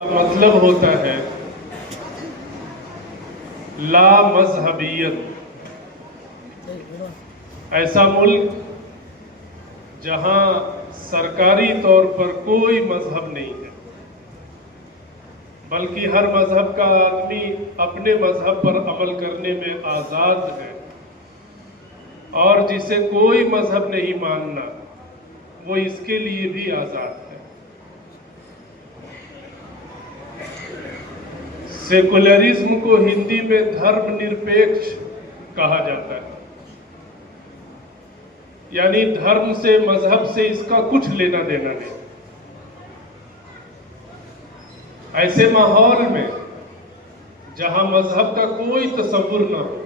مطلب ہوتا ہے لا مذہبیت، ایسا ملک جہاں سرکاری طور پر کوئی مذہب نہیں ہے، بلکہ ہر مذہب کا آدمی اپنے مذہب پر عمل کرنے میں آزاد ہے، اور جسے کوئی مذہب نہیں ماننا وہ اس کے لیے بھی آزاد ہے۔ سیکولرزم کو ہندی میں دھرم نرپیکش کہا جاتا ہے، یعنی دھرم سے مذہب سے اس کا کچھ لینا دینا نہیں۔ ایسے ماحول میں جہاں مذہب کا کوئی تصور نہ ہو،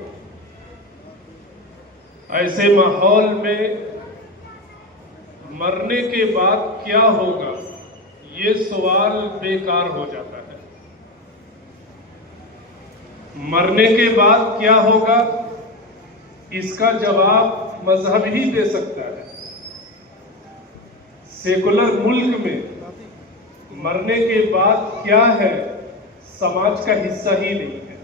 ایسے ماحول میں مرنے کے بعد کیا ہوگا یہ سوال بیکار ہو جاتا ہے۔ مرنے کے بعد کیا ہوگا اس کا جواب مذہب ہی دے سکتا ہے۔ سیکولر ملک میں مرنے کے بعد کیا ہے سماج کا حصہ ہی نہیں ہے،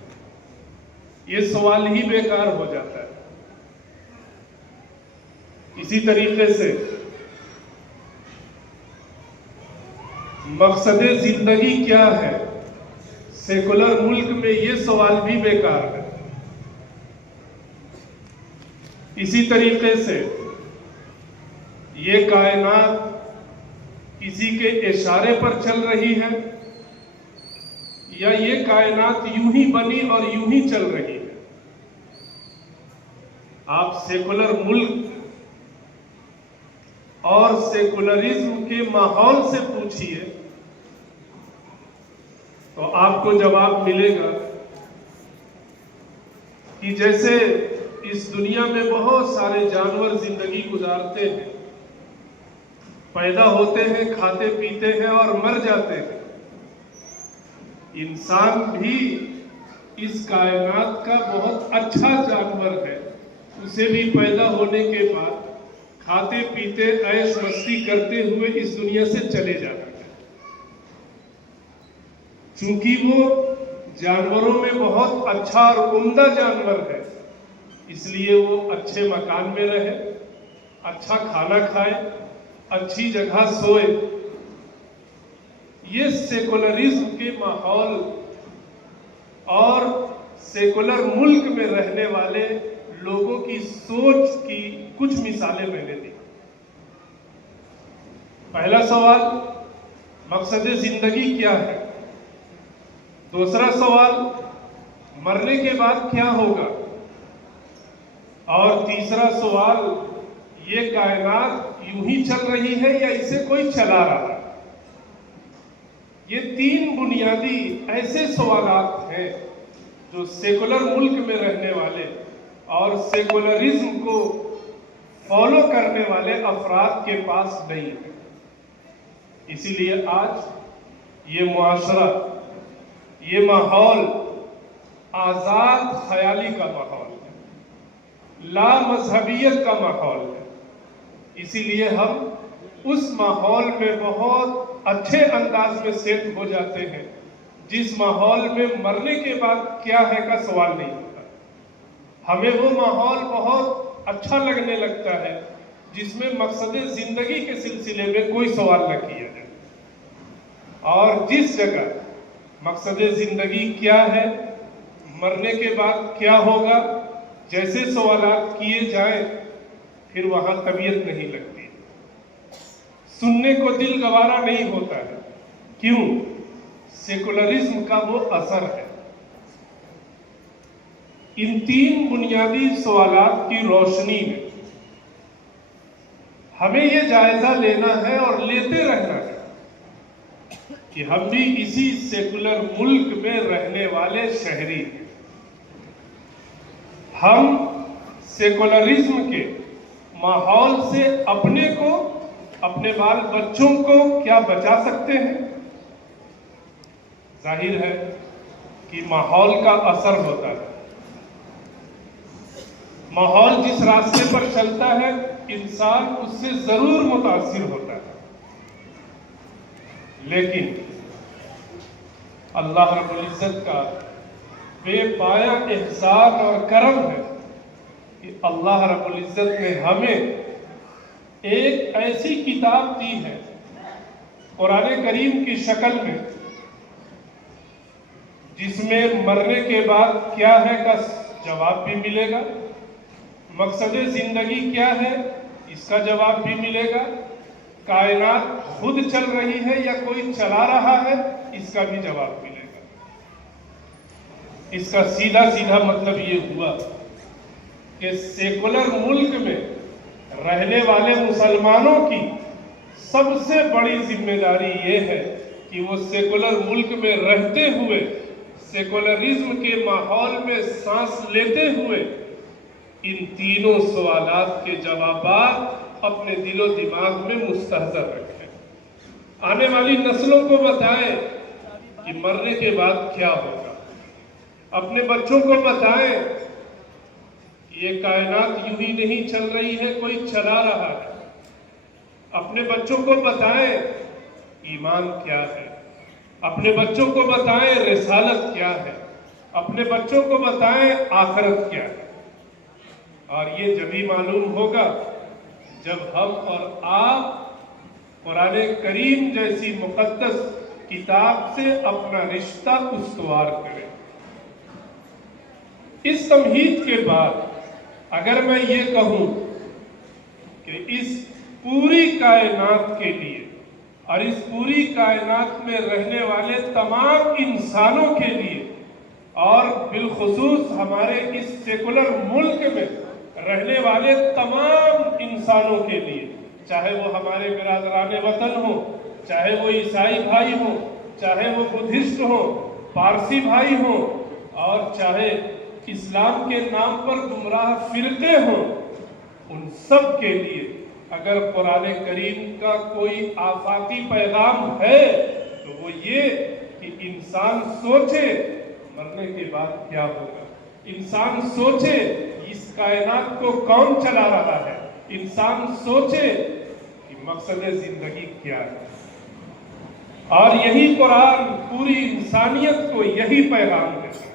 یہ سوال ہی بیکار ہو جاتا ہے۔ اسی طریقے سے مقصد زندگی کیا ہے سیکولر ملک میں یہ سوال بھی بیکار ہے۔ اسی طریقے سے یہ کائنات کسی کے اشارے پر چل رہی ہے یا یہ کائنات یوں ہی بنی اور یوں ہی چل رہی ہے۔ آپ سیکولر ملک اور سیکولرزم کے ماحول سے پوچھئے تو آپ کو جواب ملے گا کہ جیسے اس دنیا میں بہت سارے جانور زندگی گزارتے ہیں، پیدا ہوتے ہیں، کھاتے پیتے ہیں اور مر جاتے ہیں، انسان بھی اس کائنات کا بہت اچھا جانور ہے۔ اسے بھی پیدا ہونے کے بعد کھاتے پیتے عیش مستی کرتے ہوئے اس دنیا سے چلے جانا ہے۔ چونکہ وہ جانوروں میں بہت اچھا اور عمدہ جانور ہے، اس لیے وہ اچھے مکان میں رہے، اچھا کھانا کھائے، اچھی جگہ سوئے۔ یہ سیکولرزم کے ماحول اور سیکولر ملک میں رہنے والے لوگوں کی سوچ کی کچھ مثالیں میں نے دی۔ پہلا سوال مقصد زندگی کیا ہے؟ دوسرا سوال مرنے کے بعد کیا ہوگا؟ اور تیسرا سوال یہ کائنات یوں ہی چل رہی ہے یا اسے کوئی چلا رہا ہے؟ یہ تین بنیادی ایسے سوالات ہیں جو سیکولر ملک میں رہنے والے اور سیکولرزم کو فالو کرنے والے افراد کے پاس نہیں ہے۔ اسی لیے آج یہ معاشرہ، یہ ماحول آزاد خیالی کا ماحول ہے، لا مذہبیت کا ماحول ہے۔ اسی لیے ہم اس ماحول میں بہت اچھے انداز میں سیٹ ہو جاتے ہیں جس ماحول میں مرنے کے بعد کیا ہے کا سوال نہیں ہوتا۔ ہمیں وہ ماحول بہت اچھا لگنے لگتا ہے جس میں مقصد زندگی کے سلسلے میں کوئی سوال نہ کیا جائے، اور جس جگہ مقصد زندگی کیا ہے، مرنے کے بعد کیا ہوگا جیسے سوالات کیے جائیں پھر وہاں طبیعت نہیں لگتی، سننے کو دل گوارا نہیں ہوتا ہے۔ کیوں؟ سیکولرزم کا وہ اثر ہے۔ ان تین بنیادی سوالات کی روشنی میں ہمیں یہ جائزہ لینا ہے اور لیتے رہنا ہے کہ ہم بھی اسی سیکولر ملک میں رہنے والے شہری ہیں۔ ہم سیکولرزم کے ماحول سے اپنے کو، اپنے بال بچوں کو کیا بچا سکتے ہیں؟ ظاہر ہے کہ ماحول کا اثر ہوتا ہے۔ ماحول جس راستے پر چلتا ہے انسان اس سے ضرور متاثر ہوتا ہے، لیکن اللہ رب العزت کا بے پایا احسان اور کرم ہے کہ اللہ رب العزت نے ہمیں ایک ایسی کتاب دی ہے قرآن کریم کی شکل میں، جس میں مرنے کے بعد کیا ہے کا جواب بھی ملے گا، مقصد زندگی کیا ہے اس کا جواب بھی ملے گا، کائنات خود چل رہی ہے یا کوئی چلا رہا ہے اس کا بھی جواب ملے گا۔ اس کا سیدھا سیدھا مطلب یہ ہوا کہ سیکولر ملک میں رہنے والے مسلمانوں کی سب سے بڑی ذمہ داری یہ ہے کہ وہ سیکولر ملک میں رہتے ہوئے، سیکولرزم کے ماحول میں سانس لیتے ہوئے، ان تینوں سوالات کے جوابات اپنے دل و دماغ میں مستحضر رکھیں، آنے والی نسلوں کو بتائیں کہ مرنے کے بعد کیا ہوگا، اپنے بچوں کو بتائیں یہ کائنات یوں ہی نہیں چل رہی ہے، کوئی چلا رہا ہے، اپنے بچوں کو بتائیں ایمان کیا ہے، اپنے بچوں کو بتائیں رسالت کیا ہے، اپنے بچوں کو بتائیں آخرت کیا ہے۔ اور یہ جبھی معلوم ہوگا جب ہم اور آپ قرآن کریم جیسی مقدس کتاب سے اپنا رشتہ استوار کریں۔ اس تمہید کے بعد اگر میں یہ کہوں کہ اس پوری کائنات کے لیے اور اس پوری کائنات میں رہنے والے تمام انسانوں کے لیے اور بالخصوص ہمارے اس سیکولر ملک میں رہنے والے تمام انسانوں کے لیے، چاہے وہ ہمارے برادران وطن ہوں، چاہے وہ عیسائی بھائی ہوں، چاہے وہ بدھسٹ ہوں، پارسی بھائی ہوں، اور چاہے اسلام کے نام پر گمراہ فرقے ہوں، ان سب کے لیے اگر قرآن کریم کا کوئی آفاقی پیغام ہے تو وہ یہ کہ انسان سوچے مرنے کے بعد کیا ہوگا، انسان سوچے اس کائنات کو کون چلا رہا ہے، انسان سوچے کہ مقصد زندگی کیا ہے۔ اور یہی قرآن پوری انسانیت کو یہی پیغام دیتا ہے۔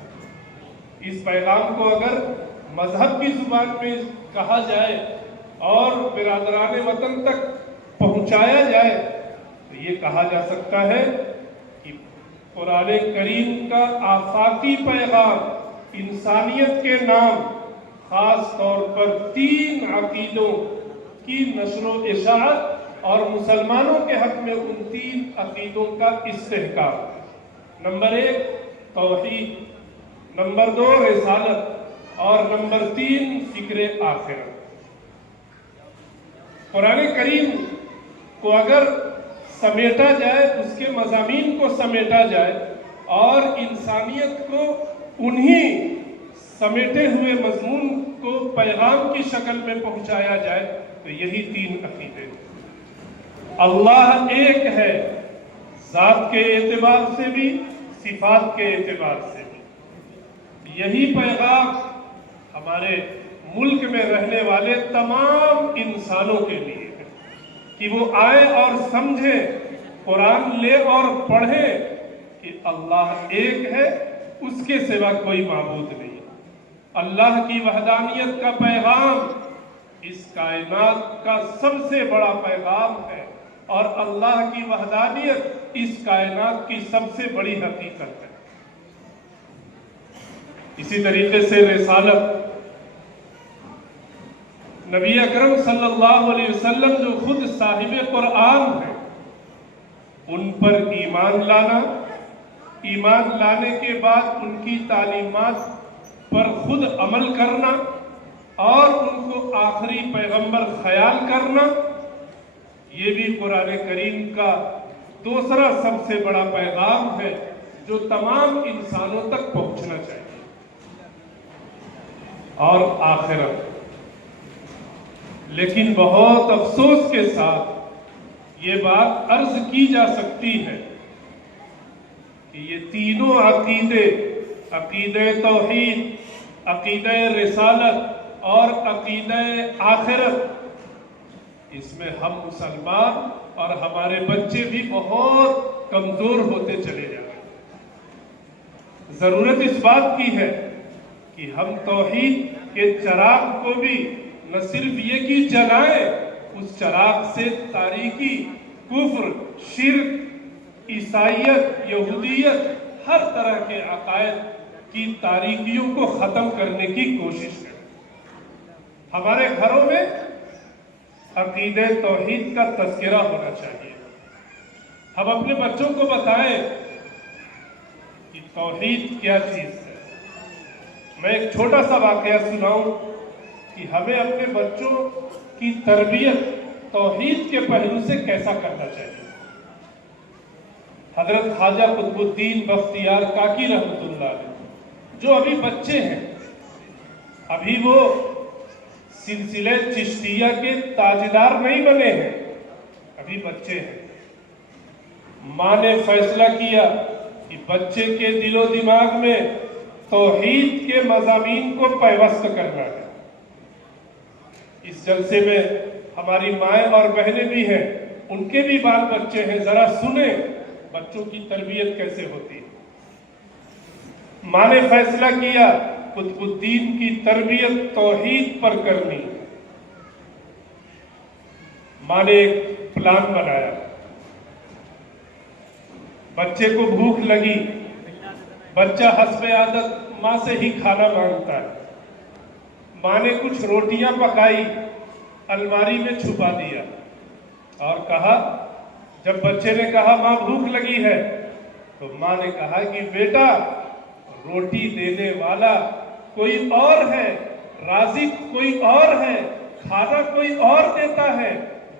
اس پیغام کو اگر مذہب کی زبان میں کہا جائے اور برادران وطن تک پہنچایا جائے تو یہ کہا جا سکتا ہے کہ قرآن کریم کا آفاقی پیغام انسانیت کے نام خاص طور پر 3 عقیدوں کی نشر و اشاعت اور مسلمانوں کے حق میں ان 3 عقیدوں کا استحکام۔ نمبر 1 توحید، نمبر 2 رسالت اور نمبر 3 فکر آخرت۔ قرآن کریم کو اگر سمیٹا جائے، اس کے مضامین کو سمیٹا جائے اور انسانیت کو انہی سمیٹے ہوئے مضمون کو پیغام کی شکل میں پہنچایا جائے تو یہی 3 عقیدے۔ اللہ ایک ہے، ذات کے اعتبار سے بھی، صفات کے اعتبار سے بھی۔ یہی پیغام ہمارے ملک میں رہنے والے تمام انسانوں کے لیے ہے کہ وہ آئے اور سمجھے، قرآن لے اور پڑھے کہ اللہ ایک ہے، اس کے سوا کوئی معبود نہیں۔ اللہ کی وحدانیت کا پیغام اس کائنات کا سب سے بڑا پیغام ہے اور اللہ کی وحدانیت اس کائنات کی سب سے بڑی حقیقت ہے۔ اسی طریقے سے رسالت، نبی اکرم صلی اللہ علیہ وسلم جو خود صاحب قرآن ہیں، ان پر ایمان لانا، ایمان لانے کے بعد ان کی تعلیمات پر خود عمل کرنا اور ان کو آخری پیغمبر خیال کرنا، یہ بھی قرآن کریم کا دوسرا سب سے بڑا پیغام ہے جو تمام انسانوں تک پہنچنا چاہیے۔ اور آخرت، لیکن بہت افسوس کے ساتھ یہ بات عرض کی جا سکتی ہے کہ یہ تینوں عقیدے، عقیدہ توحید، عقیدہ رسالت اور عقیدہ آخرت، اس میں ہم مسلمان اور ہمارے بچے بھی بہت کمزور ہوتے چلے جا رہے ہیں۔ ضرورت اس بات کی ہے کہ ہم توحید کے چراغ کو بھی نہ صرف یہ کہ جلائیں، اس چراغ سے تاریکی، کفر، شرک، عیسائیت، یہودیت، ہر طرح کے عقائد کی تاریکیوں کو ختم کرنے کی کوشش کریں۔ ہمارے گھروں میں عقیدہ توحید کا تذکرہ ہونا چاہیے۔ ہم اپنے بچوں کو بتائیں کہ توحید کیا چیز ہے۔ میں ایک چھوٹا سا واقعہ سناؤں کہ ہمیں اپنے بچوں کی تربیت توحید کے پہلو سے کیسا کرنا چاہیے۔ حضرت خواجہ قطب الدین بختیار کاکی رحمۃ اللہ علیہ، جو ابھی بچے ہیں، ابھی وہ سلسلہ چشتیہ کے تاجدار نہیں بنے ہیں، ابھی بچے ہیں۔ ماں نے فیصلہ کیا کہ بچے کے دل و دماغ میں توحید کے مضامین کو پیوست کرنا ہے۔ اس جلسے میں ہماری مائیں اور بہنیں بھی ہیں، ان کے بھی بال بچے ہیں، ذرا سنیں بچوں کی تربیت کیسے ہوتی ہے۔ ماں نے فیصلہ کیا قطب الدین کی تربیت توحید پر کرنی۔ ماں نے ایک پلان بنایا۔ بچے کو بھوک لگی، بچہ حسب عادت ماں سے ہی کھانا مانگتا ہے۔ ماں نے کچھ روٹیاں پکائی، الماری میں چھپا دیا اور کہا، جب بچے نے کہا ماں بھوک لگی ہے، تو ماں نے کہا کہ بیٹا، روٹی دینے والا کوئی اور ہے، رازق کوئی اور ہے، کھانا کوئی اور دیتا ہے۔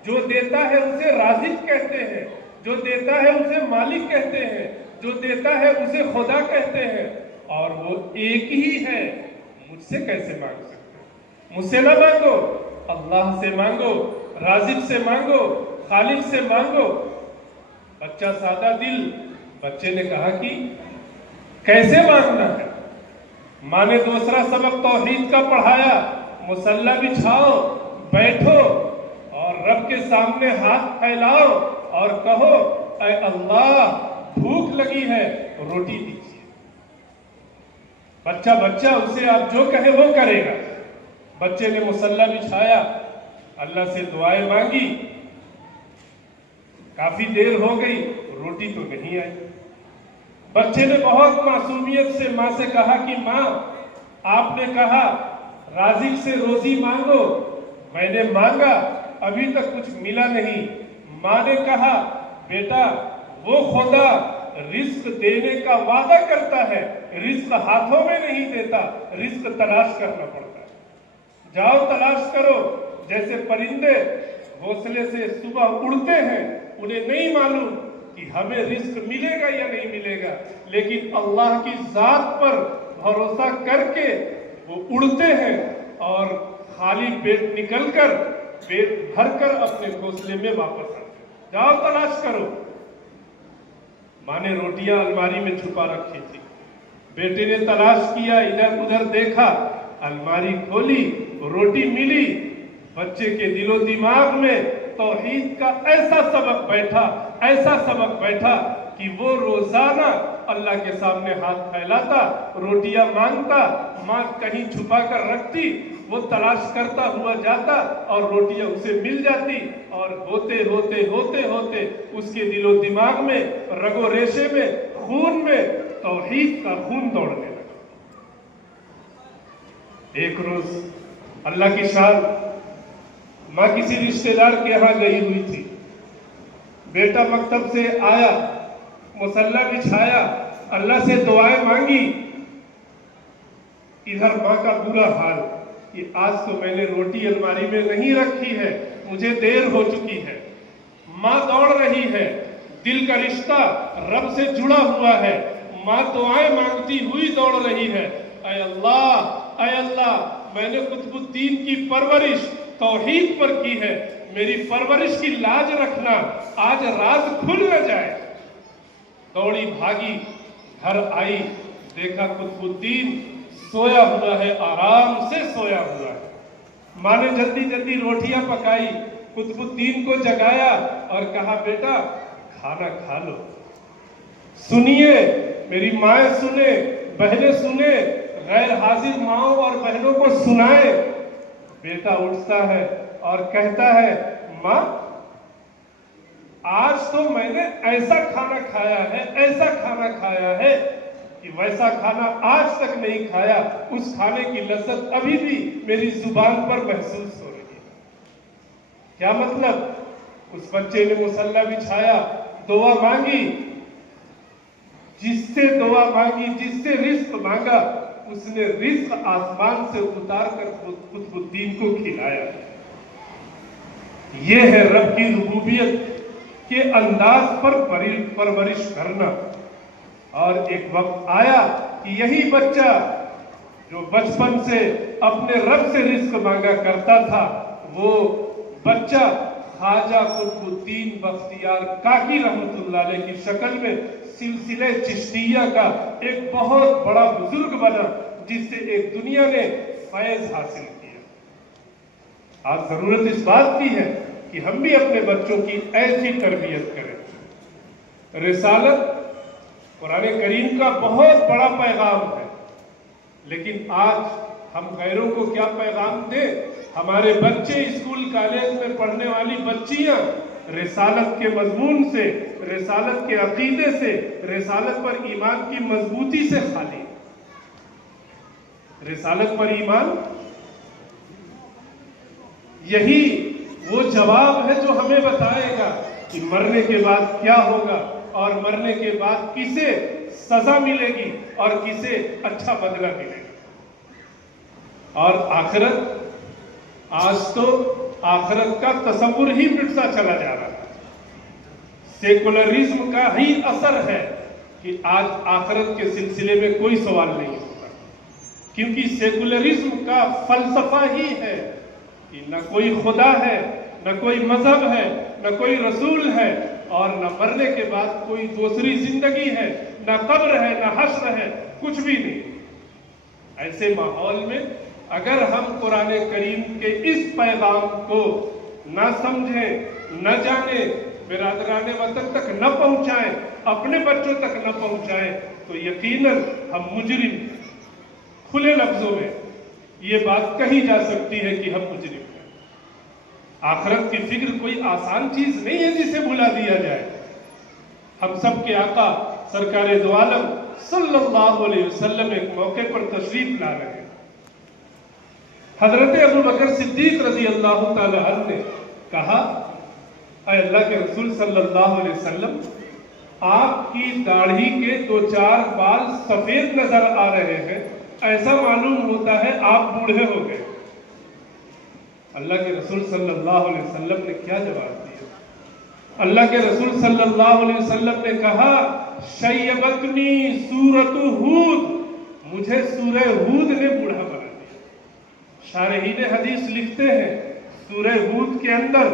جو دیتا ہے اسے رازق کہتے ہیں، جو دیتا ہے اسے مالک کہتے ہیں، جو دیتا ہے اسے خدا کہتے ہیں، اور وہ ایک ہی ہے۔ مجھ سے کیسے مانگ سکتے ہیں؟ مجھ سے نہ مانگو، اللہ سے مانگو، رازق سے مانگو، خالق سے مانگو۔ بچہ سادہ دل، بچے نے کہا کہ کیسے مانگنا ہے؟ ماں نے دوسرا سبق توحید کا پڑھایا، مصلی بچھاؤ، بیٹھو اور رب کے سامنے ہاتھ پھیلاؤ اور کہو، اے اللہ، بھوک لگی ہے، روٹی دیجیے۔ بچہ اسے آپ جو کہے وہ کرے گا۔ بچے نے مصلی بچھایا، اللہ سے دعائیں مانگی، کافی دیر ہو گئی، روٹی تو نہیں آئی۔ بچے نے بہت معصومیت سے ماں سے کہا کہ ماں، آپ نے کہا رازق سے روزی مانگو، میں نے مانگا، ابھی تک کچھ ملا نہیں۔ ماں نے کہا، بیٹا، وہ خدا رزق دینے کا وعدہ کرتا ہے، رزق ہاتھوں میں نہیں دیتا، رزق تلاش کرنا پڑتا ہے۔ جاؤ تلاش کرو۔ جیسے پرندے گھونسلے سے صبح اڑتے ہیں، انہیں نہیں معلوم کہ ہمیں رزق ملے گا یا نہیں ملے گا، لیکن اللہ کی ذات پر بھروسہ کر کے وہ اڑتے ہیں اور خالی پیٹ نکل کر، پیٹ بھر کر اپنے گھونسلے میں واپس آتے ہیں۔ جاؤ تلاش کرو۔ ماں نے روٹیاں الماری میں چھپا رکھی تھی، بیٹے نے تلاش کیا، ادھر ادھر دیکھا، الماری کھولی، روٹی ملی۔ بچے کے دل و دماغ میں توحید کا ایسا سبق بیٹھا کہ وہ روزانہ اللہ کے سامنے ہاتھ پھیلاتا، روٹیاں مانگتا، ماں کہیں چھپا کر رکھتی، وہ تلاش کرتا ہوا جاتا اور روٹیاں اسے مل جاتی، اور ہوتے ہوتے ہوتے ہوتے اس کے دل و دماغ میں، رگ و ریشے میں، خون میں توحید کا خون دوڑنے لگا۔ ایک روز اللہ کی شان، ماں کسی رشتہ دار کے یہاں گئی ہوئی تھی، بیٹا مکتب سے آیا، مصلی بچھایا، اللہ سے دعائیں مانگی۔ ادھر ماں کا برا حال کہ آج تو میں نے روٹی الماری میں نہیں رکھی ہے، مجھے دیر ہو چکی ہے۔ ماں دوڑ رہی ہے، دل کا رشتہ رب سے جڑا ہوا ہے، ماں دعائیں مانگتی ہوئی دوڑ رہی ہے، اے اللہ، میں نے قطب الدین کی پرورش توحید پر کی ہے، میری پرورش کی لاج رکھنا، آج راز کھل نہ جائے۔ دوڑی بھاگی، گھر آئی، دیکھا قطب الدین سویا ہوا ہے، آرام سے سویا ہوا ہے۔ ماں نے جلدی جلدی روٹیاں پکائی، قطب الدین کو جگایا اور کہا، بیٹا کھانا کھا لو۔ سنیے، میری مائیں سنیں، بہنیں سنیں، غیر حاضر ماؤں اور بہنوں کو سنائیں۔ بیٹا اٹھتا ہے اور کہتا ہے ماں آج تو میں نے ایسا کھانا کھایا ہے، ایسا کھانا کھایا ہے کہ ویسا کھانا آج تک نہیں کھایا، اس کھانے کی لذت ابھی بھی میری زبان پر محسوس ہو رہی ہے۔ کیا مطلب؟ اس بچے نے مصلی بچھایا، دعا مانگی، جس سے دعا مانگی، جس سے رزق مانگا، اس نے رزق آسمان سے اتار کر قطب الدین کو کھلایا۔ یہ ہے رب کی ربوبیت کے انداز پر پرورش کرنا۔ اور ایک وقت آیا کہ یہی بچہ جو بچپن سے اپنے رب سے رزق مانگا کرتا تھا، وہ بچہ خواجہ قطب الدین بختیار کاکی رحمت اللہ علیہ کی شکل میں سلسلہ چشتیہ کا ایک بہت بڑا بزرگ بنا، جس سے ایک دنیا نے فیض حاصل کیا۔ آج ضرورت اس بات کی ہے کہ ہم بھی اپنے بچوں کی ایسی تربیت کریں۔ رسالت قرآن کریم کا بہت بڑا پیغام ہے، لیکن آج ہم غیروں کو کیا پیغام دیں؟ ہمارے بچے اسکول کالج میں پڑھنے والی بچیاں رسالت کے مضمون سے، رسالت کے عقیدے سے، رسالت پر ایمان کی مضبوطی سے خالی۔ رسالت پر ایمان یہی وہ جواب ہے جو ہمیں بتائے گا کہ مرنے کے بعد کیا ہوگا، اور مرنے کے بعد کسے سزا ملے گی اور کسے اچھا بدلہ ملے گا۔ اور آخرت، آج تو آخرت کا تصور ہی مٹتا چلا جا رہا ہے۔ سیکولرزم کا ہی اثر ہے کہ آج آخرت کے سلسلے میں کوئی سوال نہیں ہوتا، کیونکہ سیکولرزم کا فلسفہ ہی ہے کہ نہ کوئی خدا ہے، نہ کوئی مذہب ہے، نہ کوئی رسول ہے، اور نہ مرنے کے بعد کوئی دوسری زندگی ہے، نہ قبر ہے، نہ حشر ہے، کچھ بھی نہیں۔ ایسے ماحول میں اگر ہم قرآن کریم کے اس پیغام کو نہ سمجھیں، نہ جانیں، برادران وطن تک نہ پہنچائیں، اپنے بچوں تک نہ پہنچائیں، تو یقیناً ہم مجرم۔ کھلے لفظوں میں یہ بات کہی جا سکتی ہے کہ ہم مجرم ہیں۔ آخرت کی فکر کوئی آسان چیز نہیں ہے جسے بھلا دیا جائے۔ ہم سب کے آقا سرکار دو عالم صلی اللہ علیہ وسلم ایک موقع پر تشریف لا رہے ہیں۔ حضرت ابو بکر صدیق رضی اللہ تعالی عنہ نے کہا، اے اللہ کے رسول صلی اللہ علیہ وسلم، آپ کی داڑھی کے 2-4 بال سفید نظر آ رہے ہیں، ایسا معلوم ہوتا ہے آپ بوڑھے ہو گئے۔ اللہ کے رسول صلی اللہ علیہ وسلم نے کیا جواب دیا؟ اللہ کے رسول صلی اللہ علیہ وسلم نے کہا، شیبتنی سورۃ ہود، مجھے سورہ ہود نے بوڑھا بنا دیا۔ شارحین حدیث لکھتے ہیں سورہ ہود کے اندر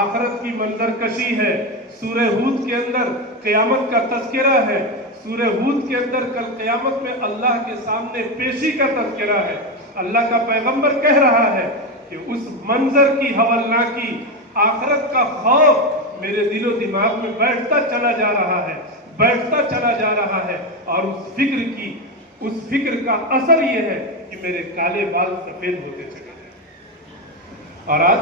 آخرت کی منظر کشی ہے، سورہ ہود کے اندر قیامت کا تذکرہ ہے، سورہ ہود کے اندر کل قیامت میں اللہ کے سامنے پیشی کا تذکرہ ہے۔ اللہ کا پیغمبر کہہ رہا ہے کہ اس منظر کی ہولناکی، آخرت کا خوف میرے دل و دماغ میں بیٹھتا چلا جا رہا ہے، بیٹھتا چلا جا رہا ہے، اور اس فکر کا اثر یہ ہے کہ میرے کالے بال سفید ہوتے چلے جائیں۔ اور آج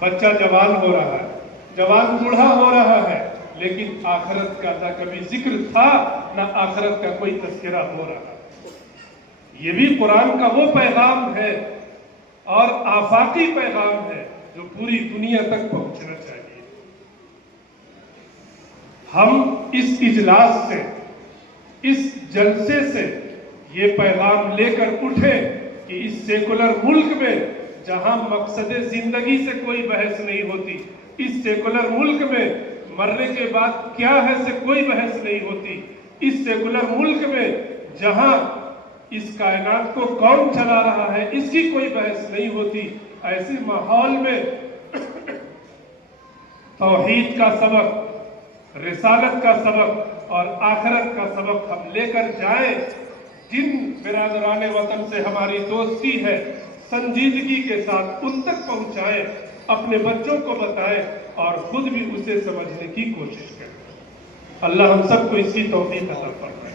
بچہ جوان ہو رہا ہے، جوان بوڑھا ہو رہا ہے، لیکن آخرت کا نہ کبھی ذکر تھا، نہ آخرت کا کوئی تذکرہ ہو رہا ہے۔ یہ بھی قرآن کا وہ پیغام ہے اور آفاقی پیغام ہے جو پوری دنیا تک پہنچنا چاہیے۔ ہم اس اجلاس سے، اس جلسے سے یہ پیغام لے کر اٹھے کہ اس سیکولر ملک میں جہاں مقصد زندگی سے کوئی بحث نہیں ہوتی، اس سیکولر ملک میں مرنے کے بعد کیا ہے سے کوئی بحث نہیں ہوتی، اس سیکولر ملک میں جہاں اس کائنات کو کون چلا رہا ہے اس کی کوئی بحث نہیں ہوتی، ایسے ماحول میں توحید کا سبق، رسالت کا سبق اور آخرت کا سبق ہم لے کر جائیں۔ جن برادران وطن سے ہماری دوستی ہے، سنجیدگی کے ساتھ ان تک پہنچائیں، اپنے بچوں کو بتائیں اور خود بھی اسے سمجھنے کی کوشش کریں۔ اللہ ہم سب کو اس کی توفیق عطا فرمائے۔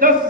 10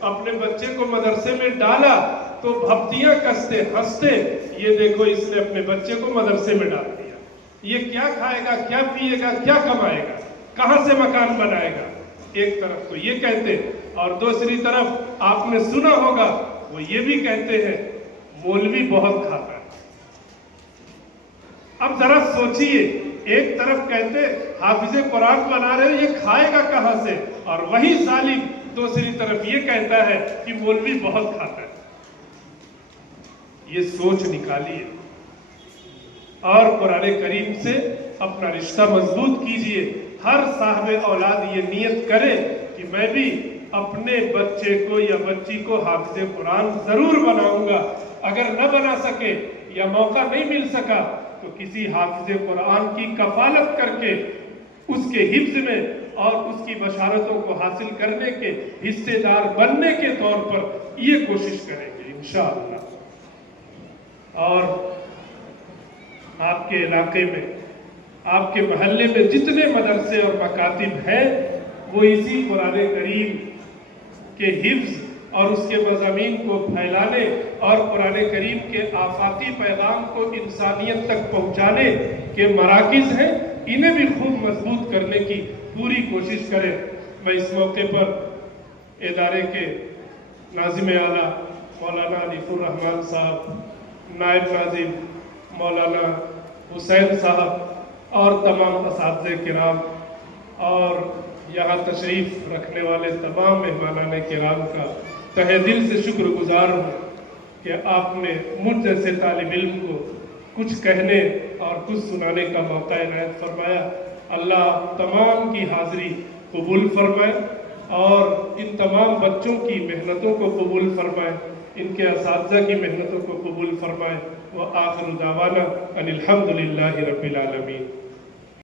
اپنے بچے کو مدرسے میں ڈالا تو بھپتیاں کستے ہنستے، یہ دیکھو اس نے اپنے بچے کو مدرسے میں ڈال دیا، یہ کیا کھائے گا، کیا پیے گا، کیا کمائے گا، کہاں سے مکان بنائے گا۔ ایک طرف تو یہ کہتے، اور دوسری طرف آپ نے سنا ہوگا وہ یہ بھی کہتے ہیں مولوی بہت کھاتا ہے۔ اب ذرا سوچئے، ایک طرف کہتے حافظ قرآن بنا رہے یہ کھائے گا کہاں سے، اور وہی ظالم دوسری طرف یہ کہتا ہے کہ مولوی بہت کھاتا ہے۔ یہ سوچ نکالیے اور قرآن کریم سے اپنا رشتہ مضبوط کیجئے۔ ہر صاحب اولاد یہ نیت کرے کہ میں بھی اپنے بچے کو یا بچی کو حافظ قرآن ضرور بناؤں گا، اگر نہ بنا سکے یا موقع نہیں مل سکا تو کسی حافظ قرآن کی کفالت کر کے اس کے حفظ میں اور اس کی بشارتوں کو حاصل کرنے کے حصے دار بننے کے طور پر یہ کوشش کریں گے انشاءاللہ۔ اور آپ کے علاقے میں، آپ کے محلے میں جتنے مدرسے اور مکاتب ہیں وہ اسی قرآن کریم کے حفظ اور اس کے مضامین کو پھیلانے اور قرآن کریم کے آفاقی پیغام کو انسانیت تک پہنچانے کے مراکز ہیں، انہیں بھی خوب مضبوط کرنے کی پوری کوشش کریں۔ میں اس موقع پر ادارے کے ناظم اعلیٰ مولانا علیف الرحمن صاحب، نائب ناظم مولانا حسین صاحب اور تمام اساتذہ کرام اور یہاں تشریف رکھنے والے تمام مہمانان کرام کا تہہ دل سے شکر گزار ہوں کہ آپ نے مجھ جیسے طالب علم کو کچھ کہنے اور کچھ سنانے کا موقع عنایت فرمایا۔ اللہ تمام کی حاضری قبول فرمائے اور ان تمام بچوں کی محنتوں کو قبول فرمائے، ان کے اساتذہ کی محنتوں کو قبول فرمائے۔ وآخر دعوانا ان الحمدللہ رب العالمین۔